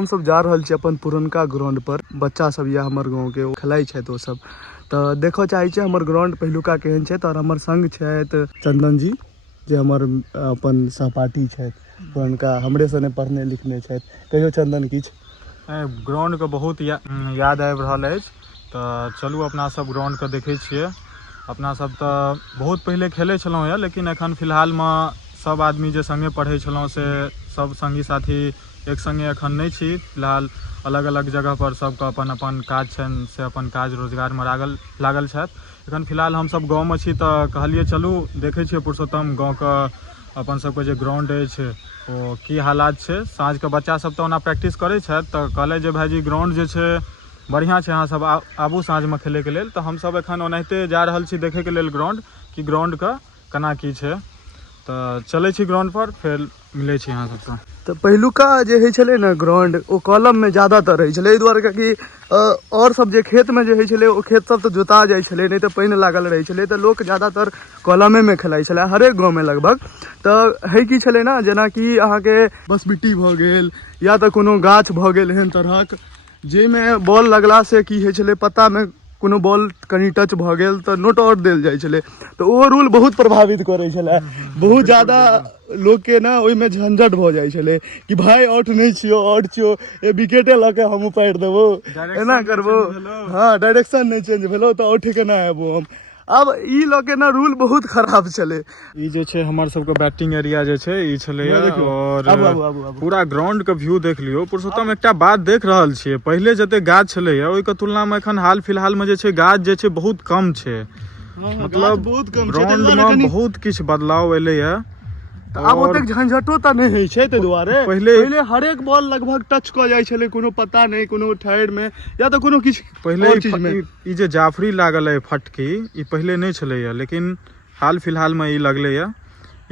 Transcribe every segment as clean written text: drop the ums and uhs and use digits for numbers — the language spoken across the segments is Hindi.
हम सब जा रहल छी अपन पुरनका ग्राउंड पर। बच्चा सब या हमर गाँव के खेलाइ छै तो सब तो देखो चाहे छै हमर ग्राउंड पहिलुका केहन छै। और हमर संग छै चंदन जी जे हमर अपन सहपाठी छै पुरनका, हमरे सने पढ़ने लिखने छै। कहियो चंदन किछ ग्राउंड के बहुत याद आबि रहल अछि, तो चलू अपना सब ग्राउंड के देखे छियै। अपना सब तो बहुत पहले खेले छलहुँ है, लेकिन एखन फिलहाल में सब आदमी जे संगे पढ़े छलहुँ से सब संगी साथी एक संगे एखन नहीं छी। फिलहाल अलग अलग जगह पर सबके अपन अपन काज छनि से अपन काज रोजगार में लागल छथि। एखन फिलहाल हम सब गाँव में छी तो कहलिए चलू देखे छियै पुरुषोत्तम गाँव के अपन सबके जे ग्राउंड अछि ओ की हालात छै। साँझ के बच्चा सब तो ओना प्रैक्टिस करे छथि, तो कहले जे भाईजी ग्राउंड जे छै बढ़िया छै, अहाँ सब आबू साँझ में खेले के लेल। तो हम सब एखन ओनाहिते जा रहल छी देखे के लेल ग्राउंड कि ग्राउंड के केना की छै। तो चले छी ग्राउंड पर, फिर मिले छी अहाँ सबसे। तो पहिलुका जे होइ छलै ने ग्राउंड ओ कॉलम में ज्यादातर रहै छलै, एहि दुआरे कि और सब जे खेत में जे होइ छलै ओ खेत सब तो जोता जाइ छलै, नहीं तो पानि लागल रहै छलै, तो लोक ज्यादातर कॉलमे में खेलाइ छलै हरेक गाँव में लगभग। तो है की छलै ना, जेनाकि अहाँके बसबिट्टी भऽ गेल या तो कोनो गाछ भऽ गेल एहन तरहक जाहिमे बॉल लगला से की होइ छलै पता में कोनो बॉल कनी टच भऽ गेल तो नोट आउट देल जाइ छलै। तो ओ रूल बहुत प्रभावित करै छलै, बहुत ज्यादा लोग के ना ओहिमे झंझट भऽ जाइ छलै कि भाई आउट नहीं छियो, आउट छियो, ए विकेटे लऽ के हम पारि देबो, एना करबो, हाँ डायरेक्शन नहीं चेंज भेलो तो आउट केना हेबो हम। अब ई लऽ के ना रूल बहुत खराब छलै। ई जे छै हमर सबके बैटिंग एरिया जे छै ई छलै, और आबू। पूरा ग्राउंड के व्यू देख लियो। पुरुषोत्तम एकटा बात देख रहल छियै, पहिले जते गाछ छलै ओहि के तुलना में एखन हाल फिलहाल में जे छै गाछ जे छै बहुत कम छै। मतलब ग्राउंड में बहुत किछ बदलाव एलै है। आब ओतेक झंझटो तो नहीं होइ छै, ताहि दुआरे पहिले हरेक बॉल लगभग टच कऽ जाइ छलै, कोनो पता नहीं कोनो ठाड़ में या तो कोनो किछ पहिले चीज में। ई जे जाफरी लागल है फटकी ई पहिले नहीं छलै, लेकिन हाल फिलहाल में ई लगलै है।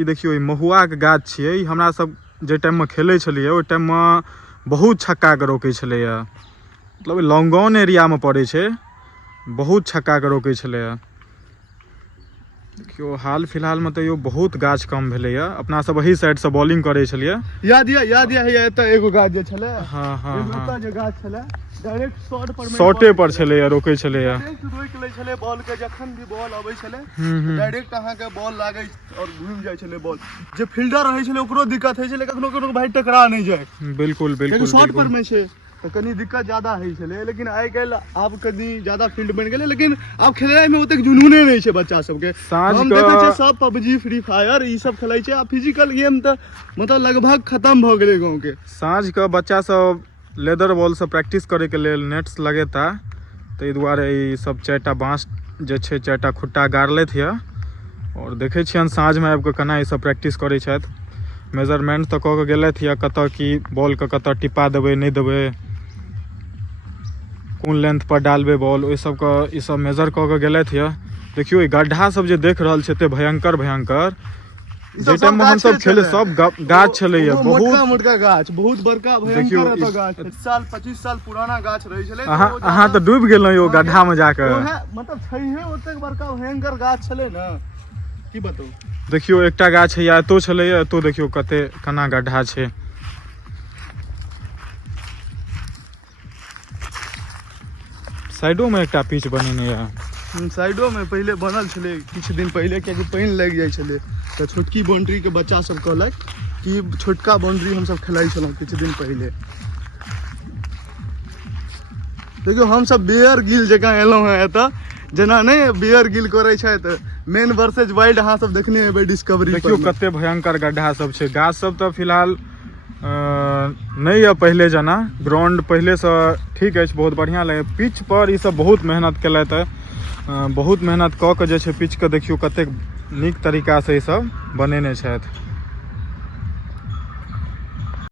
ई देखियो ई महुआ के गाछ छियै, ई हमरा सब जे टाइम में खेले छलियै ओहि टाइम में बहुत छक्का के रोके छलै, मतलब लॉन्गॉन एरिया में पड़े छै, बहुत छक्का के रोके छलै। देखियो हाल फिलहाल में तो यो बहुत गाछ कम भेलै है। अपना सब वही साइड से बॉलिंग करे छलियै। याद है एतऽ एगो गाछ जे छलै, हाँ एतऽ जे गाछ छलै डायरेक्ट शॉटे पर छलै, रोके छलै, डायरेक्ट रोक लै छलै बॉल के। जखन भी बॉल अबै छलै डायरेक्ट अहाँ के बॉल लागै और घूम जाइ छलै बॉल। जे फील्डर रहै छलै ओकरो दिक्कत होइ छलै, कखनो कखनो भाई टकरा नहीं जाए। बिल्कुल शॉट पर में छै तो कनी दिक्कत ज्यादा होइ छलै, लेकिन आइ काल्हि आब कनी ज्यादा फील्ड बनि गेलै, लेकिन आब खेलै में ओतेक जुनूने नहीं छै बच्चा सबके। हम देखै छियै सब पबजी फ्री फायर ई सब खेलै छै, आ फिजिकल गेम तो मतलब लगभग खत्म भऽ गेलै गाँव के। साँझ के बच्चा सब लेदर बॉल से प्रैक्टिस करे के लेल नेट्स लगेता, ताहि दुआरे ई सब 4टा बाँस जे छै 4टा खुट्टा गाड़लथि यऽ, और देखै छियनि साँझ में आबि कऽ केना ई सब प्रैक्टिस करै छथि। मेजरमेंट तो कऽ के गेलथि यऽ, कतऽ की बॉल के कतऽ टिपा देबै नहीं देबै, कोन लेंथ पर डालबे बॉल, ओहि सब के ई सब मेजर कऽ के गेलथि यऽ। देखियो ई गड्ढा सब जे देख रहल छै एते भयंकर जे टाइम में हम सब खेले सब गाछ छलै, बहुत मोटका गाछ, बहुत बड़का भयंकर एतऽ गाछ 25 साल पुराना गाछ रहै छलै। अहाँ तो डूबि गेलहुँ यो गड्ढा में जाके, मतलब छैहे ओतेक बड़का भयंकर गाछ छलै ना, की बताऊ। देखियो एकटा गाछ है या एतो छलै, एतो देखियो कते केना गड्ढा छै। साइडो में एकटा पिच बनेने है, साइडो में पहले बनल छलै किछु दिन पहले, कियाकि पानि लागि जाइ छलै तो छोटकी बाउंड्री के बच्चा सब कहलक कि छोटका बाउंड्री हम सब खेलाइ छलहुँ किछु दिन पहले। देखियो हम सब बेयर गिल जकाँ एलहुँ हैं एतऽ, जेना नहीं बेयर गिल करे छथि मैन वर्सेस वाइल्ड, अहाँ सब देखने हेबै डिस्कवरी। देखियो कते भयंकर गड्ढा सब छै। गाछ सब तो फिलहाल नहीं है पहले जना, ग्राउंड पहले से ठीक है, बहुत बढ़िया लगे। पिच पर ई सब बहुत मेहनत केलथि है, बहुत मेहनत कऽ के जे छै पिच के देखियो कतेक नीक तरीका से ई सब बनेने छथि।